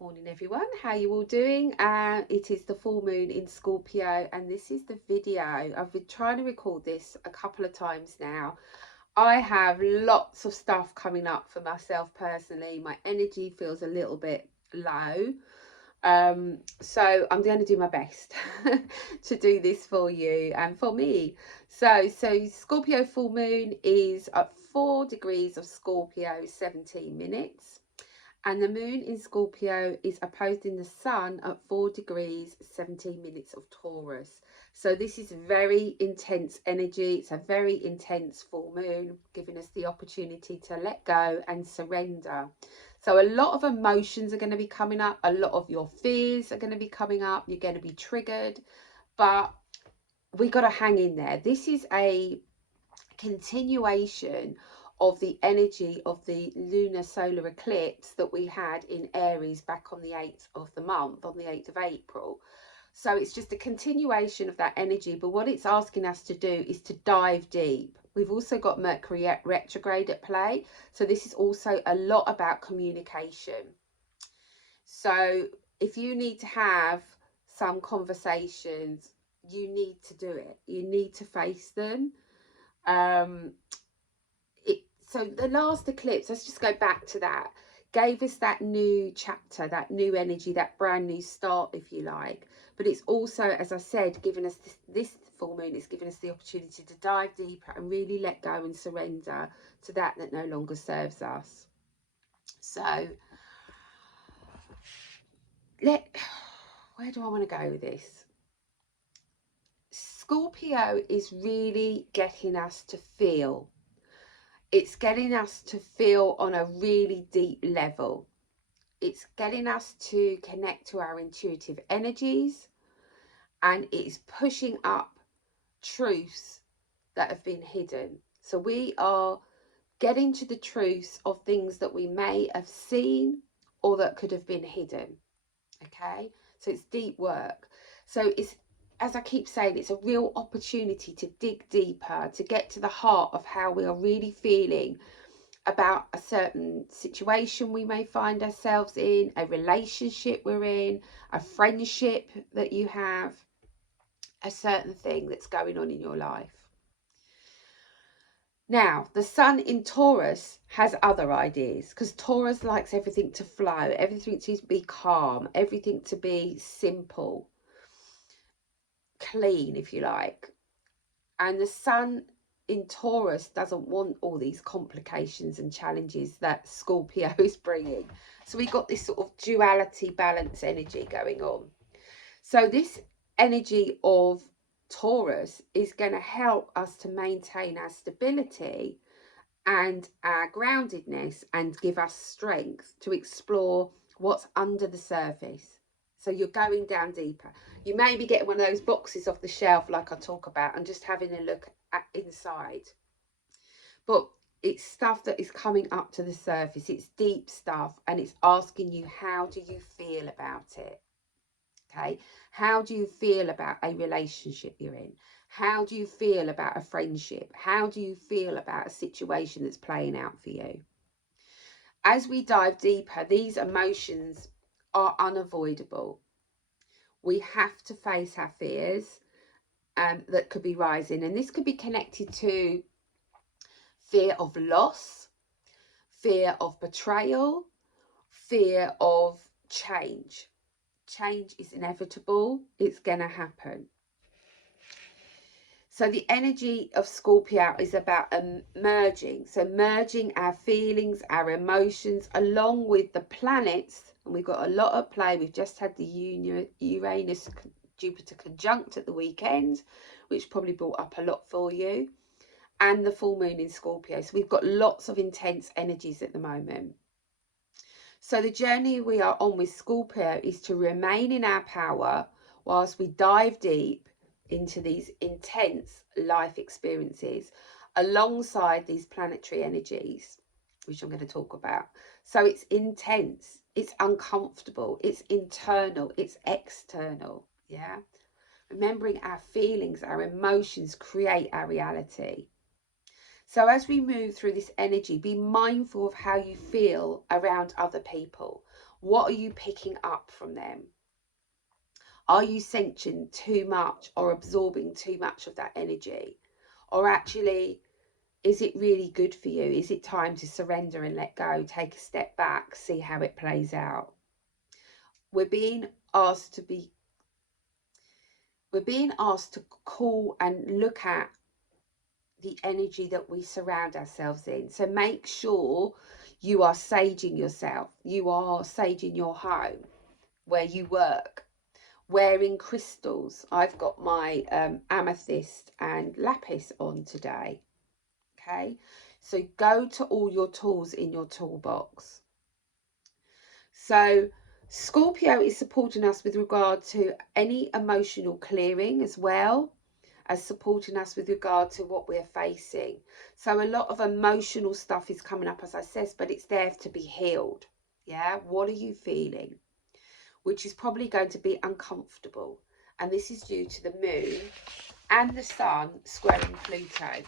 Morning everyone, how you all doing? It is the full moon in Scorpio and this is the video. I've been trying to record this a couple of times now. I have lots of stuff coming up for myself personally. My energy feels a little bit low. So I'm going to do my best to do this for you and for me. So Scorpio full moon is at 4 degrees of Scorpio, 17 minutes. And the moon in Scorpio is opposed in the sun at 4 degrees 17 minutes of Taurus. So this is very intense energy. It's a very intense full moon, giving us the opportunity to let go and surrender. So a lot of emotions are going to be coming up. A lot of your fears are going to be coming up. You're going to be triggered, but we got to hang in there. This is a continuation of the energy of the lunar solar eclipse that we had in Aries back on the 8th of the month, on the 8th of April. So it's just a continuation of that energy, but what it's asking us to do is to dive deep. We've also got Mercury retrograde at play, so this is also a lot about communication. So if you need to have some conversations, you need to do it. You need to face them. So the last eclipse, let's just go back to that, gave us that new chapter, that new energy, that brand new start, if you like. But it's also, as I said, given us this full moon, it's given us the opportunity to dive deeper and really let go and surrender to that no longer serves us. So where do I want to go with this? Scorpio is really getting us to feel. It's getting us to feel on a really deep level. It's getting us to connect to our intuitive energies, and it's pushing up truths that have been hidden. So we are getting to the truths of things that we may have seen or that could have been hidden. Okay, so it's deep work. So it's, as I keep saying, it's a real opportunity to dig deeper, to get to the heart of how we are really feeling about a certain situation we may find ourselves in, a relationship we're in, a friendship that you have, a certain thing that's going on in your life. Now, the sun in Taurus has other ideas, because Taurus likes everything to flow, everything to be calm, everything to be simple, clean, if you like. And the sun in Taurus doesn't want all these complications and challenges that Scorpio is bringing. So we got this sort of duality, balance energy going on. So this energy of Taurus is going to help us to maintain our stability and our groundedness and give us strength to explore what's under the surface. So you're going down deeper. You may be getting one of those boxes off the shelf like I talk about and just having a look at inside. But it's stuff that is coming up to the surface. It's deep stuff, and it's asking you, how do you feel about it? Okay, how do you feel about a relationship you're in? How do you feel about a friendship? How do you feel about a situation that's playing out for you? As we dive deeper, these emotions are unavoidable. We have to face our fears that could be rising, and this could be connected to fear of loss, fear of betrayal, fear of change. Change is inevitable. It's going to happen. So the energy of Scorpio is about merging. So merging our feelings, our emotions, along with the planets. And we've got a lot at play. We've just had the Uranus Jupiter conjunct at the weekend, which probably brought up a lot for you. And the full moon in Scorpio. So we've got lots of intense energies at the moment. So the journey we are on with Scorpio is to remain in our power whilst we dive deep into these intense life experiences alongside these planetary energies, which I'm going to talk about. So it's intense, it's uncomfortable, it's internal, it's external. Yeah, remembering our feelings, our emotions create our reality. So as we move through this energy, be mindful of how you feel around other people. What are you picking up from them? Are you sensing too much or absorbing too much of that energy? Or actually, is it really good for you? Is it time to surrender and let go, take a step back, see how it plays out? We're being asked to call and look at the energy that we surround ourselves in. So make sure you are saging yourself. You are saging your home, where you work, wearing crystals. I've got my amethyst and lapis on today. Okay, so go to all your tools in your toolbox. So Scorpio is supporting us with regard to any emotional clearing, as well as supporting us with regard to what we're facing. So a lot of emotional stuff is coming up, as I said, but it's there to be healed. Yeah, what are you feeling? Which is probably going to be uncomfortable. And this is due to the moon and the sun squaring Pluto,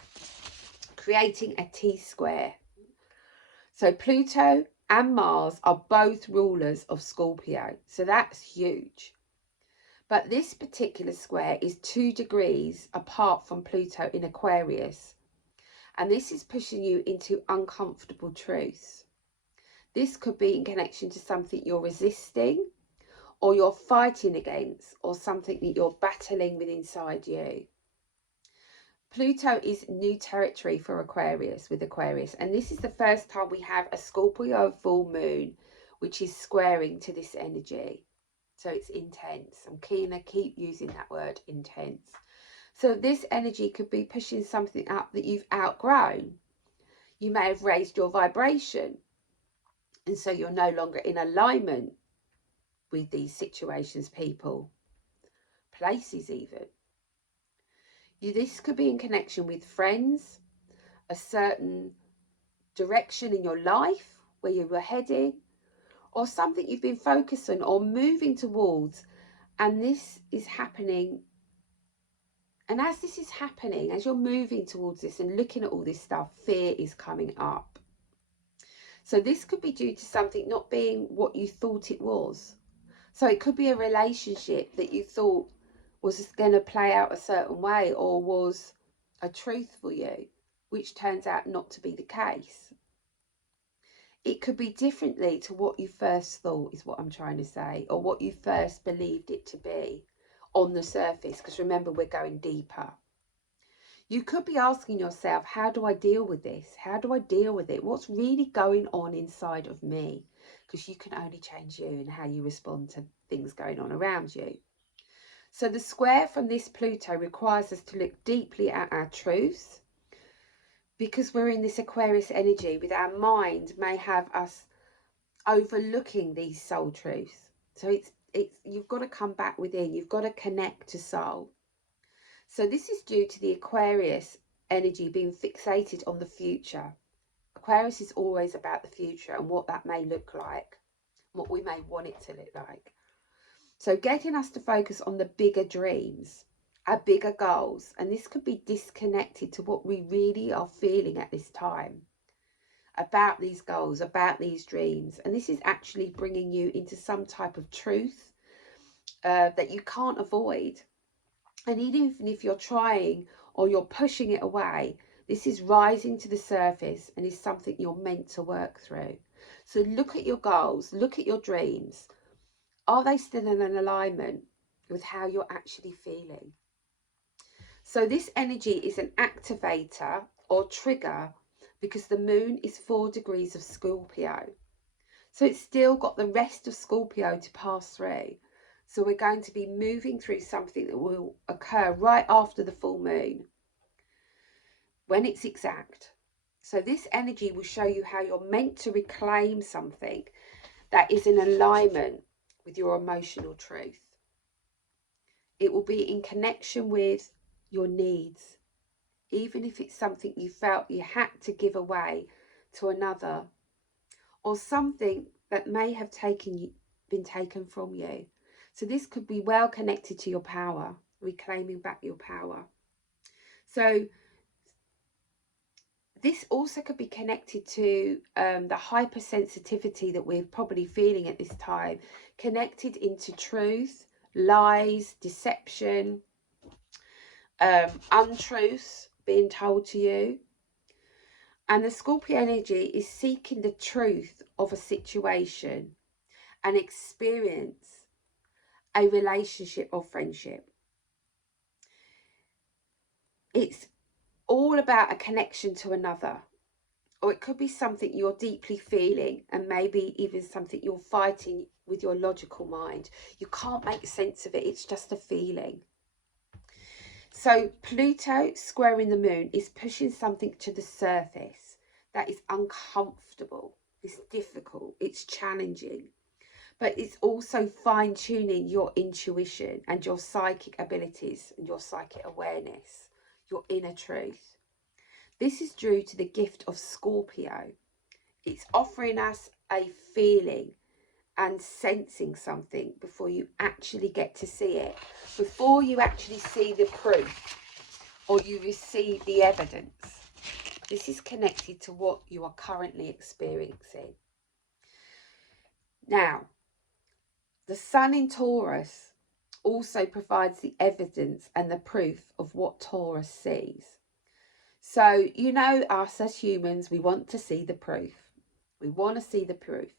creating a T-square. So Pluto and Mars are both rulers of Scorpio. So that's huge. But this particular square is 2 degrees apart from Pluto in Aquarius. And this is pushing you into uncomfortable truths. This could be in connection to something you're resisting, or you're fighting against, or something that you're battling with inside you. Pluto is new territory for Aquarius, with Aquarius. And this is the first time we have a Scorpio full moon, which is squaring to this energy. So it's intense. I'm keen to keep using that word, intense. So this energy could be pushing something up that you've outgrown. You may have raised your vibration, and so you're no longer in alignment with these situations, people, places even. This could be in connection with friends, a certain direction in your life where you were heading, or something you've been focusing or moving towards, and this is happening. And as this is happening, as you're moving towards this and looking at all this stuff, fear is coming up. So this could be due to something not being what you thought it was. So it could be a relationship that you thought was going to play out a certain way, or was a truth for you, which turns out not to be the case. It could be differently to what you first thought, is what I'm trying to say, or what you first believed it to be on the surface, because remember, we're going deeper. You could be asking yourself, how do I deal with this? How do I deal with it? What's really going on inside of me? Because you can only change you and how you respond to things going on around you. So the square from this Pluto requires us to look deeply at our truths, because we're in this Aquarius energy. With our mind may have us overlooking these soul truths. So it's you've got to come back within. You've got to connect to soul. So this is due to the Aquarius energy being fixated on the future. Aquarius is always about the future and what that may look like, what we may want it to look like. So getting us to focus on the bigger dreams, our bigger goals, and this could be disconnected to what we really are feeling at this time about these goals, about these dreams. And this is actually bringing you into some type of truth that you can't avoid. And even if you're trying or you're pushing it away, this is rising to the surface and is something you're meant to work through. So look at your goals, look at your dreams. Are they still in an alignment with how you're actually feeling? So this energy is an activator or trigger, because the moon is 4 degrees of Scorpio. So it's still got the rest of Scorpio to pass through. So we're going to be moving through something that will occur right after the full moon, when it's exact. So this energy will show you how you're meant to reclaim something that is in alignment with your emotional truth. It will be in connection with your needs, even if it's something you felt you had to give away to another, or something that may have been taken from you. So this could be well connected to your power, reclaiming back your power. So This also could be connected to the hypersensitivity that we're probably feeling at this time, connected into truth, lies, deception, untruths being told to you. And the Scorpio energy is seeking the truth of a situation, an experience, a relationship or friendship. It's all about a connection to another. Or it could be something you're deeply feeling, and maybe even something you're fighting with your logical mind. You can't make sense of it. It's just a feeling. So Pluto squaring the moon is pushing something to the surface that is uncomfortable. It's difficult. It's challenging. But it's also fine-tuning your intuition and your psychic abilities and your psychic awareness, your inner truth. This is due to the gift of Scorpio. It's offering us a feeling and sensing something before you actually get to see it, before you actually see the proof or you receive the evidence. This is connected to what you are currently experiencing. Now, the Sun in Taurus also provides the evidence and the proof of what Taurus sees. So, you know, us as humans, we want to see the proof. We want to see the proof.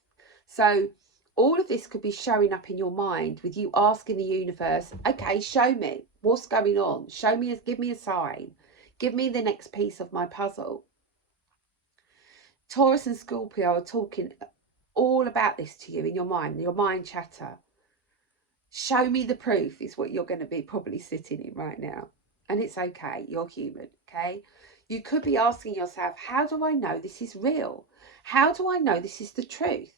So all of this could be showing up in your mind with you asking the universe, okay, show me what's going on. Show me, give me a sign. Give me the next piece of my puzzle. Taurus and Scorpio are talking all about this to you in your mind chatter. Show me the proof is what you're going to be probably sitting in right now. And it's okay. You're human, okay? You could be asking yourself, how do I know this is real? How do I know this is the truth?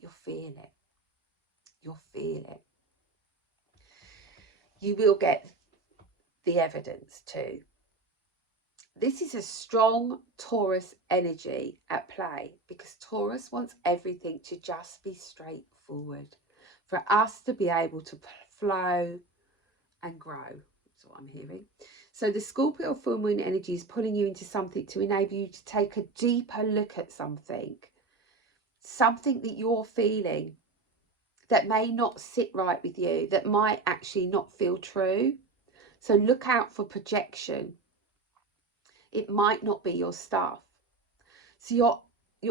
You'll feel it. You'll feel it. You will get the evidence too. This is a strong Taurus energy at play because Taurus wants everything to just be straightforward, for us to be able to flow and grow. That's what I'm hearing. So the Scorpio full moon energy is pulling you into something to enable you to take a deeper look at something that you're feeling that may not sit right with you, that might actually not feel true. So look out for projection. It might not be your stuff. So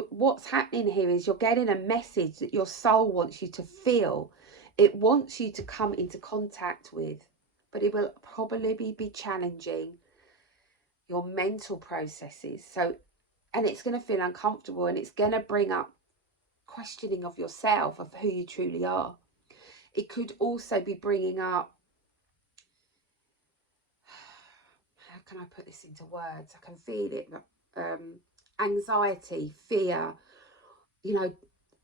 what's happening here is you're getting a message that your soul wants you to feel. It wants you to come into contact with, but it will probably be challenging your mental processes. So, and it's going to feel uncomfortable, and it's going to bring up questioning of yourself, of who you truly are. It could also be bringing up, how can I put this into words? I can feel it, anxiety, fear. You know,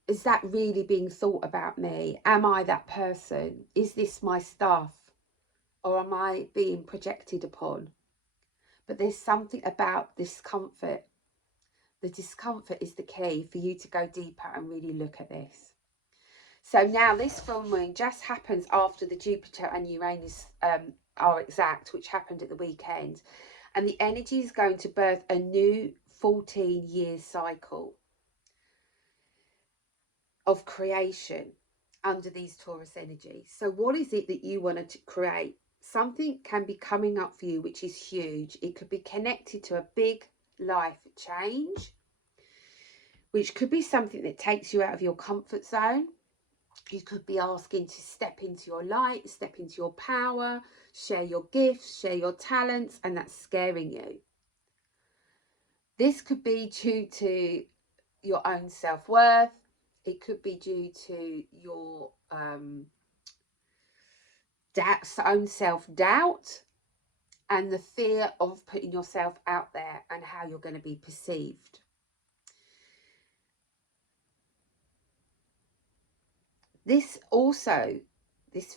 is that really being thought about me? Am I that person? Is this my stuff? Or am I being projected upon? But there's something about discomfort. The discomfort is the key for you to go deeper and really look at this. So now this full moon just happens after the Jupiter and Uranus are exact, which happened at the weekend. And the energy is going to birth a new 14-year cycle of creation under these Taurus energies. So what is it that you want to create? Something can be coming up for you which is huge. It could be connected to a big life change, which could be something that takes you out of your comfort zone. You could be asking to step into your light, step into your power, share your gifts, share your talents, and that's scaring you. This could be due to your own self-worth. It could be due to your own self-doubt and the fear of putting yourself out there and how you're going to be perceived. This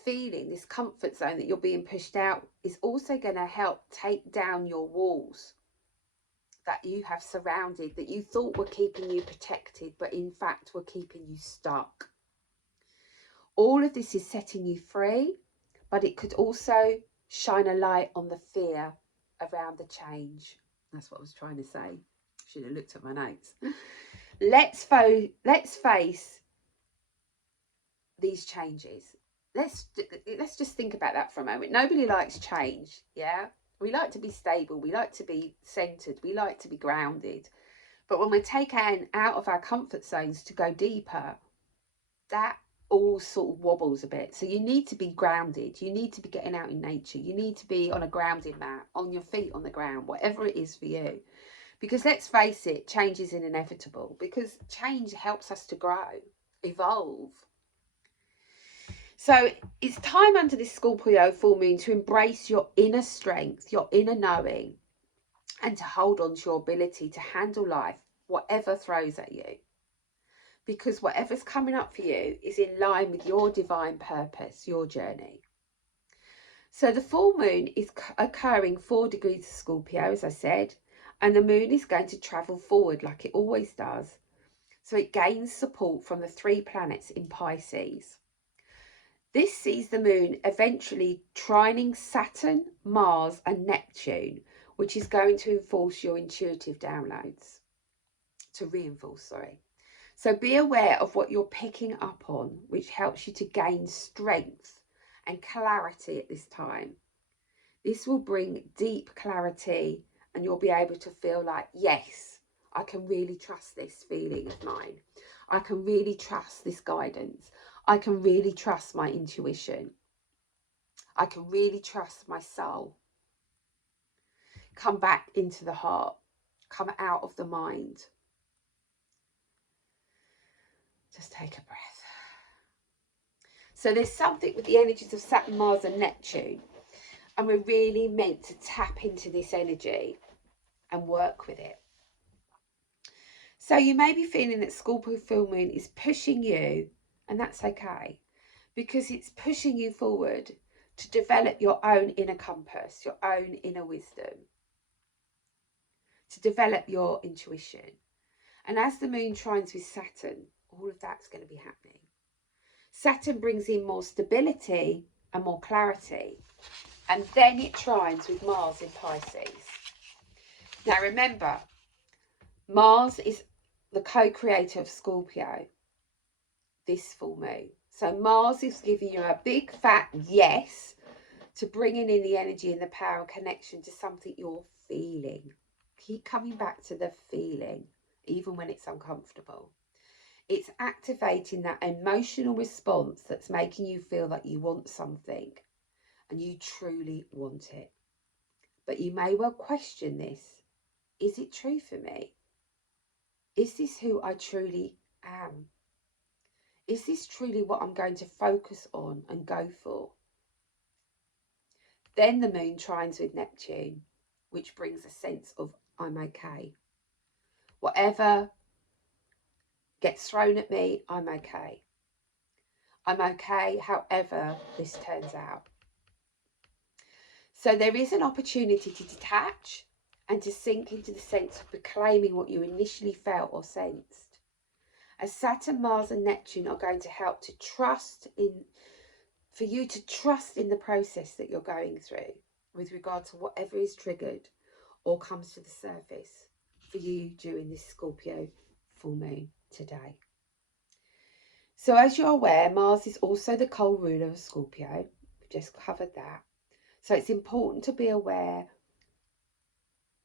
feeling, this comfort zone that you're being pushed out is also going to help take down your walls that you have surrounded, that you thought were keeping you protected, but in fact were keeping you stuck. All of this is setting you free, but it could also shine a light on the fear around the change. That's what I was trying to say. Should have looked at my notes. Let's face these changes. Let's just think about that for a moment. Nobody likes change, yeah? We like to be stable. We like to be centered. We like to be grounded. But when we take Anne out of our comfort zones to go deeper, that all sort of wobbles a bit. So you need to be grounded. You need to be getting out in nature. You need to be on a grounding mat, on your feet on the ground, whatever it is for you. Because let's face it, change is inevitable. Because change helps us to grow, evolve. So it's time under this Scorpio full moon to embrace your inner strength, your inner knowing, and to hold on to your ability to handle life, whatever throws at you. Because whatever's coming up for you is in line with your divine purpose, your journey. So the full moon is occurring 4 degrees of Scorpio, as I said, and the moon is going to travel forward like it always does. So it gains support from the 3 planets in Pisces. This sees the moon eventually trining Saturn, Mars and Neptune, which is going to reinforce your intuitive downloads. So be aware of what you're picking up on, which helps you to gain strength and clarity at this time. This will bring deep clarity and you'll be able to feel like, yes, I can really trust this feeling of mine. I can really trust this guidance. I can really trust my intuition. I can really trust my soul. Come back into the heart. Come out of the mind. Just take a breath. So there's something with the energies of Saturn, Mars and Neptune. And we're really meant to tap into this energy and work with it. So you may be feeling that Scorpio full moon is pushing you, and that's okay, because it's pushing you forward to develop your own inner compass, your own inner wisdom, to develop your intuition. And as the moon trines with Saturn, all of that's going to be happening. Saturn brings in more stability and more clarity, and then it trines with Mars in Pisces. Now remember, Mars is the co-creator of Scorpio, this full moon. So Mars is giving you a big fat yes to bringing in the energy and the power and connection to something you're feeling. Keep coming back to the feeling, even when it's uncomfortable. It's activating that emotional response that's making you feel that you want something and you truly want it. But you may well question this. Is it true for me? Is this who I truly am? Is this truly what I'm going to focus on and go for? Then the moon trines with Neptune, which brings a sense of I'm okay. Whatever gets thrown at me, I'm okay. I'm okay however this turns out. So there is an opportunity to detach and to sink into the sense of proclaiming what you initially felt or sensed. As Saturn, Mars and Neptune are going to help to for you to trust in the process that you're going through with regard to whatever is triggered or comes to the surface for you during this Scorpio full moon today. So as you're aware, Mars is also the co-ruler of Scorpio. We've just covered that. So it's important to be aware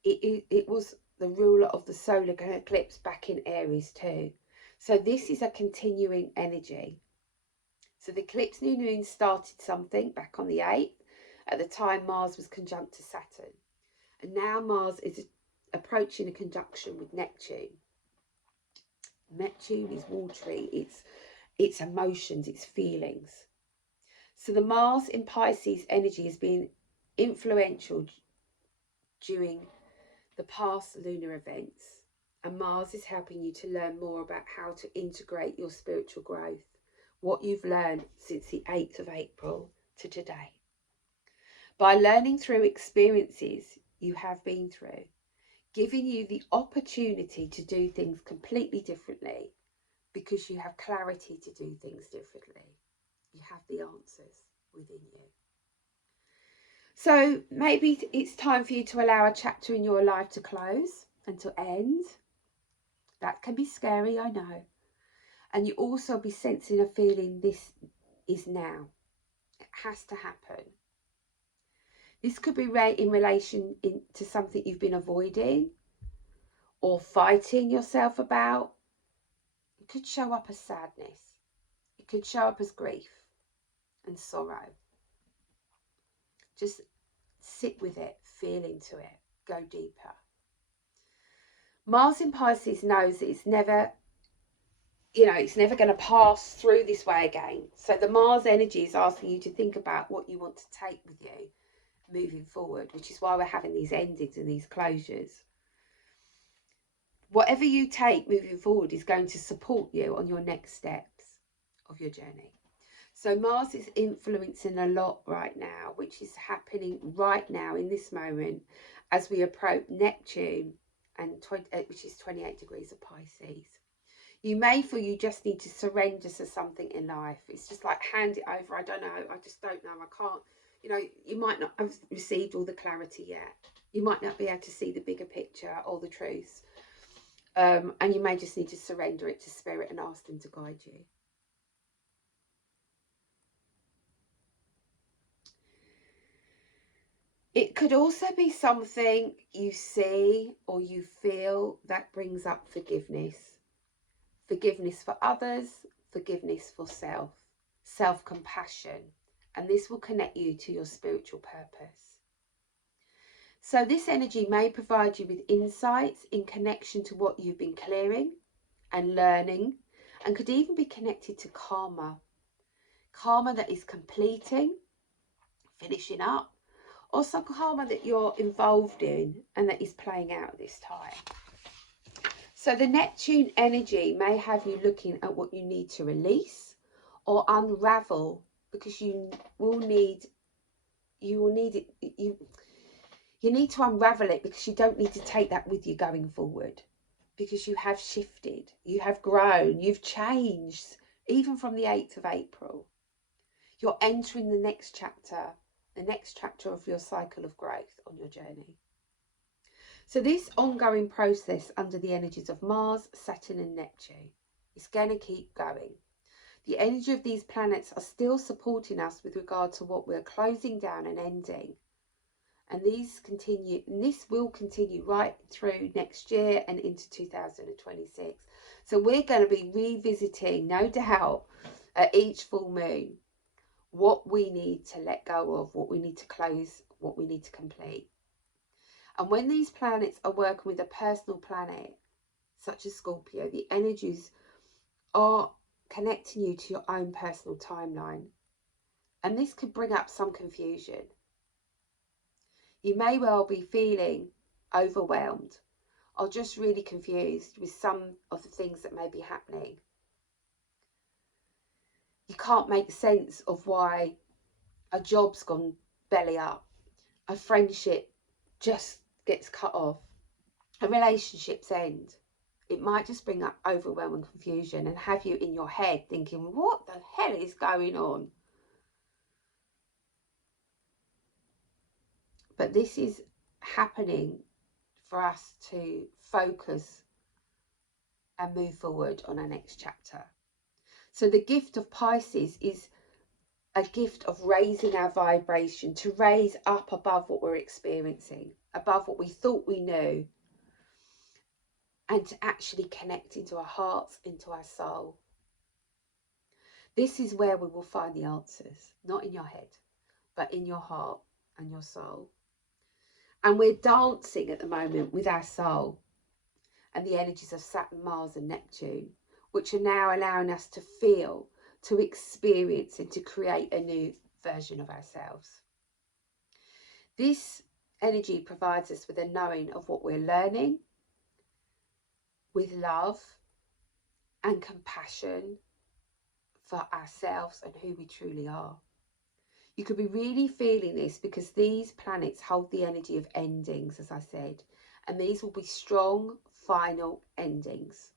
it was the ruler of the solar eclipse back in Aries too. So this is a continuing energy. So the eclipse new moon started something back on the 8th. At the time, Mars was conjunct to Saturn. And now Mars is approaching a conjunction with Neptune. Neptune is watery. It's emotions, it's feelings. So the Mars in Pisces energy has been influential during the past lunar events. And Mars is helping you to learn more about how to integrate your spiritual growth, what you've learned since the 8th of April to today. By learning through experiences you have been through, giving you the opportunity to do things completely differently because you have clarity to do things differently. You have the answers within you. So maybe it's time for you to allow a chapter in your life to close and to end. That can be scary, I know. And you also be sensing a feeling, this is now. It has to happen. This could be in relation to something you've been avoiding or fighting yourself about. It could show up as sadness. It could show up as grief and sorrow. Just sit with it, feel into it, go deeper. Mars in Pisces knows that it's never, it's never going to pass through this way again. So the Mars energy is asking you to think about what you want to take with you moving forward, which is why we're having these endings and these closures. Whatever you take moving forward is going to support you on your next steps of your journey. So Mars is influencing a lot right now, which is happening right now in this moment as we approach Neptune, which is 28 degrees of Pisces. You may feel you just need to surrender to something in life. It's just like, hand it over. I don't know. I just don't know. I can't. You might not have received all the clarity yet. You might not be able to see the bigger picture or the truth. And you may just need to surrender it to spirit and ask them to guide you. It could also be something you see or you feel that brings up forgiveness. Forgiveness for others, forgiveness for self, self-compassion. And this will connect you to your spiritual purpose. So this energy may provide you with insights in connection to what you've been clearing and learning, and could even be connected to karma. Karma that is completing, finishing up, or some karma that you're involved in and that is playing out at this time. So the Neptune energy may have you looking at what you need to release or unravel, because you need to unravel it, because you don't need to take that with you going forward, because you have shifted, you have grown, you've changed, even from the 8th of April. You're entering the next chapter of your cycle of growth on your journey. So this ongoing process under the energies of Mars, Saturn and Neptune is going to keep going. The energy of these planets are still supporting us with regard to what we're closing down and ending. And this will continue right through next year and into 2026. So we're going to be revisiting, no doubt, at each full moon, what we need to let go of, what we need to close, what we need to complete. And when these planets are working with a personal planet, such as Scorpio, the energies are connecting you to your own personal timeline. And this could bring up some confusion. You may well be feeling overwhelmed or just really confused with some of the things that may be happening. You can't make sense of why a job's gone belly up, a friendship just gets cut off, a relationship's end. It might just bring up overwhelm and confusion and have you in your head thinking, what the hell is going on? But this is happening for us to focus and move forward on our next chapter. So the gift of Pisces is a gift of raising our vibration, to raise up above what we're experiencing, above what we thought we knew, and to actually connect into our hearts, into our soul. This is where we will find the answers, not in your head, but in your heart and your soul. And we're dancing at the moment with our soul and the energies of Saturn, Mars and Neptune, which are now allowing us to feel, to experience and to create a new version of ourselves. This energy provides us with a knowing of what we're learning, with love and compassion for ourselves and who we truly are. You could be really feeling this because these planets hold the energy of endings, as I said, and these will be strong final endings,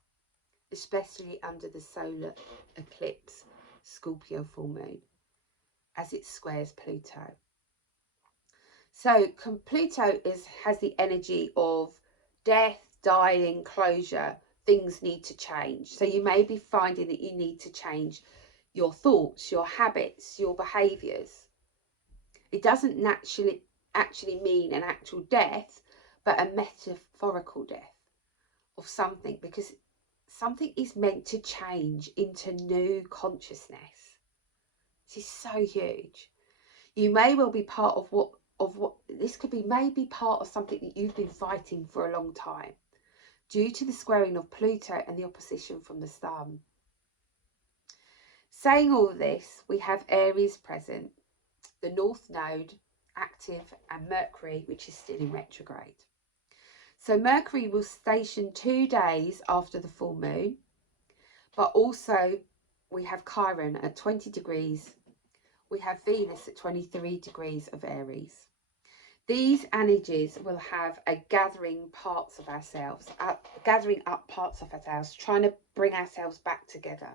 especially under the solar eclipse Scorpio full moon as it squares Pluto. So Pluto has the energy of death, dying, closure. Things need to change. So you may be finding that you need to change your thoughts, your habits, your behaviours. It doesn't actually mean an actual death, but a metaphorical death of something, because something is meant to change into new consciousness. This is so huge. You may well be part of what this could be, maybe part of something that you've been fighting for a long time due to the squaring of Pluto and the opposition from the Sun. Saying all of this, we have Aries present, the North Node active, and Mercury, which is still in retrograde. So Mercury will station 2 days after the full moon, but also we have Chiron at 20 degrees. We have Venus at 23 degrees of Aries. These energies will have a gathering up parts of ourselves, trying to bring ourselves back together,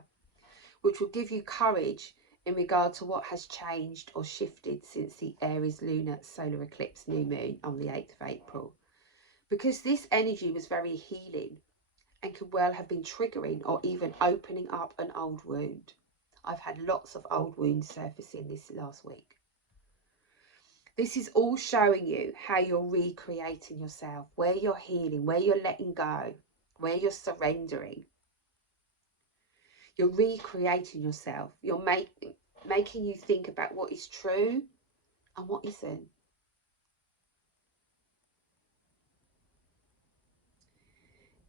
which will give you courage in regard to what has changed or shifted since the Aries lunar solar eclipse new moon on the 8th of April. Because this energy was very healing and could well have been triggering or even opening up an old wound. I've had lots of old wounds surfacing this last week. This is all showing you how you're recreating yourself, where you're healing, where you're letting go, where you're surrendering. You're recreating yourself. You're making you think about what is true and what isn't.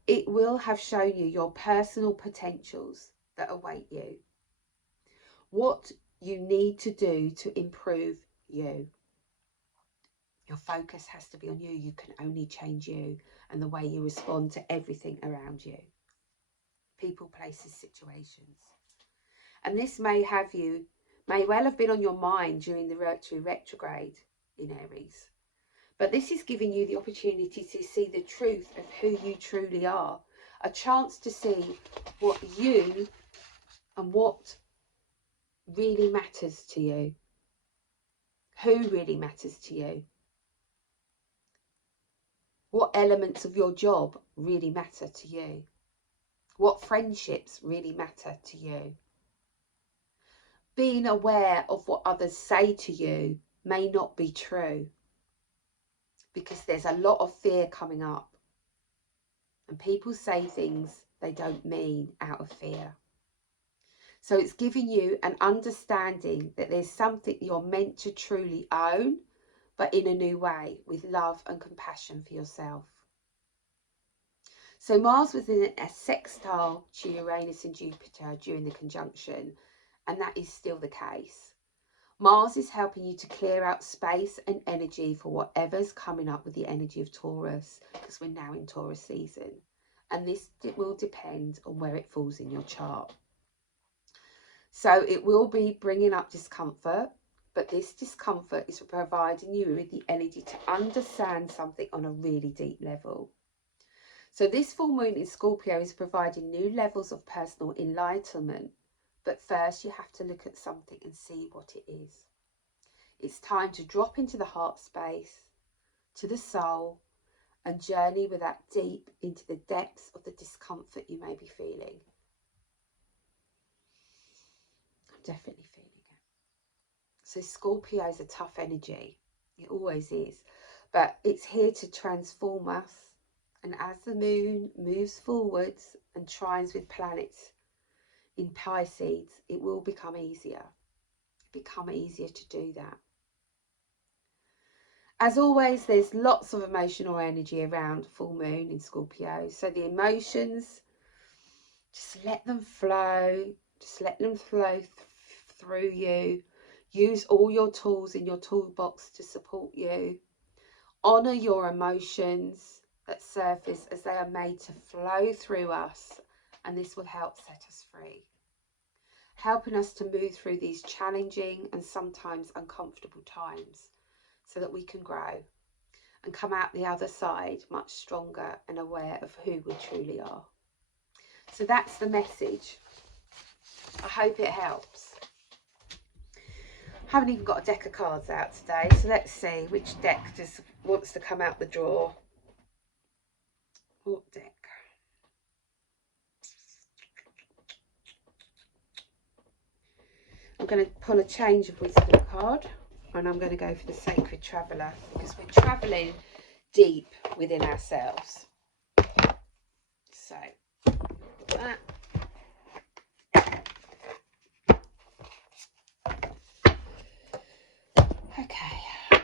It will have shown you your personal potentials that await you. What you need to do to improve you. Your focus has to be on you. You can only change you and the way you respond to everything around you. People, places, situations. And this may well have been on your mind during the Mercury retrograde in Aries. But this is giving you the opportunity to see the truth of who you truly are. A chance to see what you and what really matters to you. Who really matters to you. What elements of your job really matter to you. What friendships really matter to you. Being aware of what others say to you may not be true, because there's a lot of fear coming up. And people say things they don't mean out of fear. So it's giving you an understanding that there's something you're meant to truly own, but in a new way, with love and compassion for yourself. So Mars was in a sextile to Uranus and Jupiter during the conjunction, and that is still the case. Mars is helping you to clear out space and energy for whatever's coming up with the energy of Taurus, because we're now in Taurus season. And this will depend on where it falls in your chart. So it will be bringing up discomfort, but this discomfort is providing you with the energy to understand something on a really deep level. So this full moon in Scorpio is providing new levels of personal enlightenment. But first you have to look at something and see what it is. It's time to drop into the heart space, to the soul, and journey with that deep into the depths of the discomfort you may be feeling. I'm definitely feeling it. So Scorpio is a tough energy. It always is. But it's here to transform us. And as the moon moves forwards and trines with planets in Pisces, it will become easier. Become easier to do that. As always, there's lots of emotional energy around full moon in Scorpio. So the emotions, just let them flow. Just let them flow through you. Use all your tools in your toolbox to support you. Honour your emotions that surface as they are made to flow through us. And this will help set us free. Helping us to move through these challenging and sometimes uncomfortable times so that we can grow and come out the other side much stronger and aware of who we truly are. So that's the message. I hope it helps. Haven't even got a deck of cards out today, so let's see which deck wants to come out the drawer. What deck? I'm going to pull a Change of Wisdom card, and I'm going to go for the Sacred Traveller, because we're travelling deep within ourselves. So, that. Okay.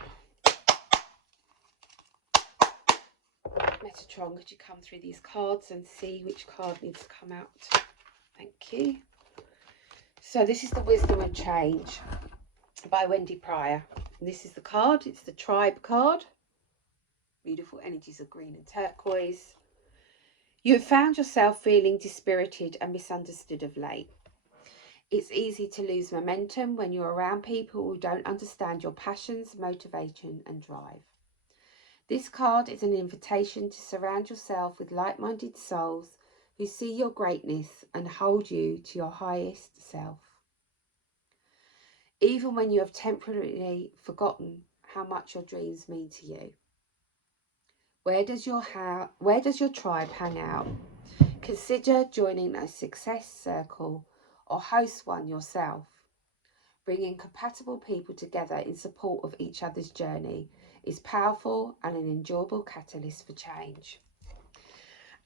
Metatron, could you come through these cards and see which card needs to come out? Thank you. So this is the Wisdom and Change by Wendy Pryor. This is the card. It's the Tribe card. Beautiful energies of green and turquoise. You have found yourself feeling dispirited and misunderstood of late. It's easy to lose momentum when you're around people who don't understand your passions, motivation and drive. This card is an invitation to surround yourself with like-minded souls who see your greatness and hold you to your highest self. Even when you have temporarily forgotten how much your dreams mean to you. Where does your tribe hang out? Consider joining a success circle or host one yourself. Bringing compatible people together in support of each other's journey is powerful and an enjoyable catalyst for change.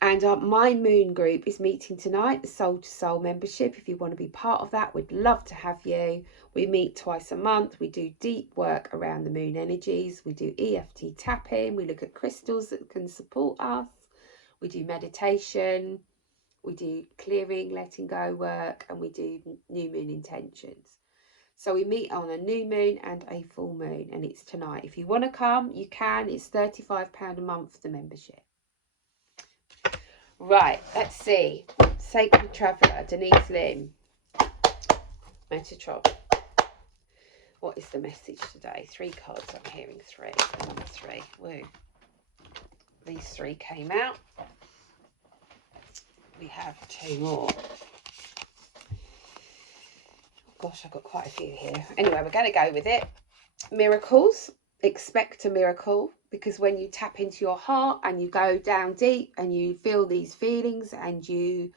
And my moon group is meeting tonight, the Soul to Soul membership. If you want to be part of that, we'd love to have you. We meet twice a month. We do deep work around the moon energies. We do EFT tapping. We look at crystals that can support us. We do meditation. We do clearing, letting go work, and we do new moon intentions. So we meet on a new moon and a full moon, and it's tonight. If you want to come, you can. It's £35 a month for the membership. Right, let's see. Sacred Traveller, Denise Lim. Metatron. What is the message today? 3 cards, I'm hearing 3. Number 3. Woo. These 3 came out. We have 2 more. Gosh, I've got quite a few here. Anyway, we're going to go with it. Miracles. Expect a miracle, because when you tap into your heart and you go down deep and you feel these feelings and you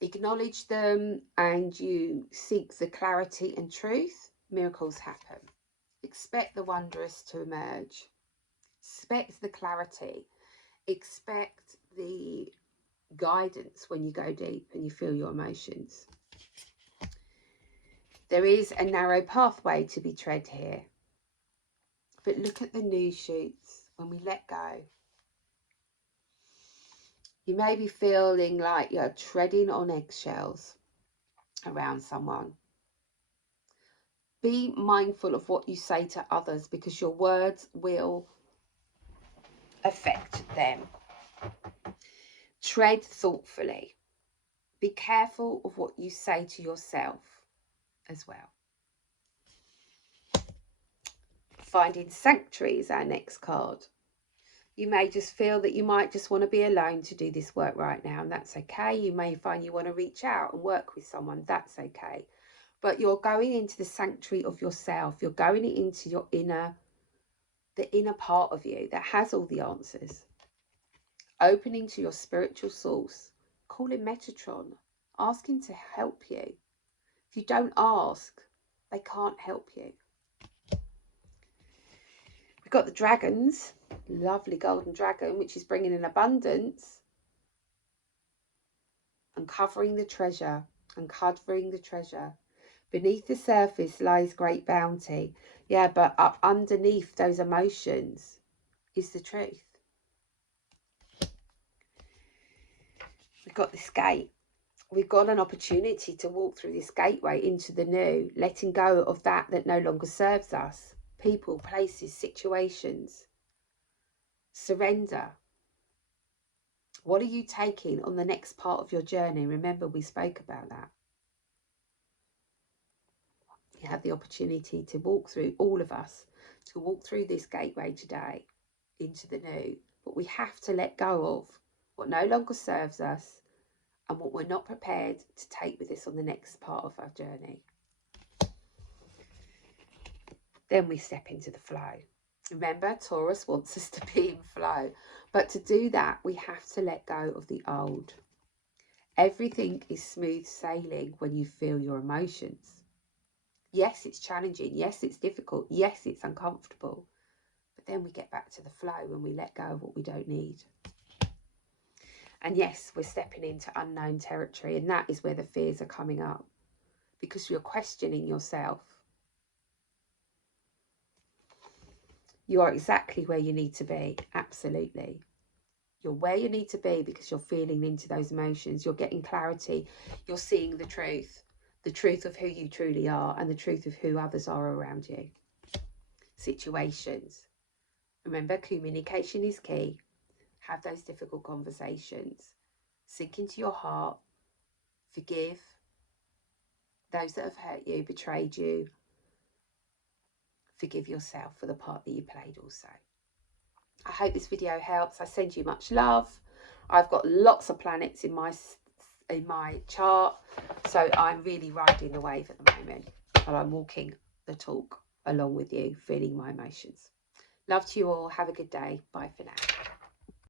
acknowledge them and you seek the clarity and truth, miracles happen. Expect the wondrous to emerge. Expect the clarity. Expect the guidance when you go deep and you feel your emotions. There is a narrow pathway to be tread here. But look at the new shoots when we let go. You may be feeling like you're treading on eggshells around someone. Be mindful of what you say to others, because your words will affect them. Tread thoughtfully. Be careful of what you say to yourself as well. Finding sanctuary is our next card. You may just feel that you might just want to be alone to do this work right now, and that's okay. You may find you want to reach out and work with someone. That's okay. But you're going into the sanctuary of yourself. You're going into your the inner part of you that has all the answers. Opening to your spiritual source. Calling Metatron. Asking to help you. If you don't ask, they can't help you. We've got the dragons. Lovely golden dragon, which is bringing in abundance. Uncovering the treasure. Uncovering the treasure. Beneath the surface lies great bounty. Yeah, but up underneath those emotions is the truth. We've got this gate. We've got an opportunity to walk through this gateway into the new, letting go of that no longer serves us. People, places, situations. Surrender. What are you taking on the next part of your journey? Remember, we spoke about that. You have the opportunity to walk through, all of us, to walk through this gateway today into the new. But we have to let go of what no longer serves us and what we're not prepared to take with us on the next part of our journey. then we step into the flow. Remember, Taurus wants us to be in flow. But to do that, we have to let go of the old. Everything is smooth sailing when you feel your emotions. Yes, it's challenging. Yes, it's difficult. Yes, it's uncomfortable. But then we get back to the flow when we let go of what we don't need. And yes, we're stepping into unknown territory, and that is where the fears are coming up, because you're questioning yourself. You are exactly where you need to be. Absolutely. You're where you need to be because you're feeling into those emotions. You're getting clarity. You're seeing the truth of who you truly are, and the truth of who others are around you. Situations. Remember, communication is key. Have those difficult conversations. Sink into your heart. Forgive those that have hurt you, betrayed you. Forgive yourself for the part that you played also. I hope this video helps. I send you much love. I've got lots of planets in my chart, so I'm really riding the wave at the moment, and I'm walking the talk along with you, feeling my emotions. Love to you all. Have a good day. Bye for now.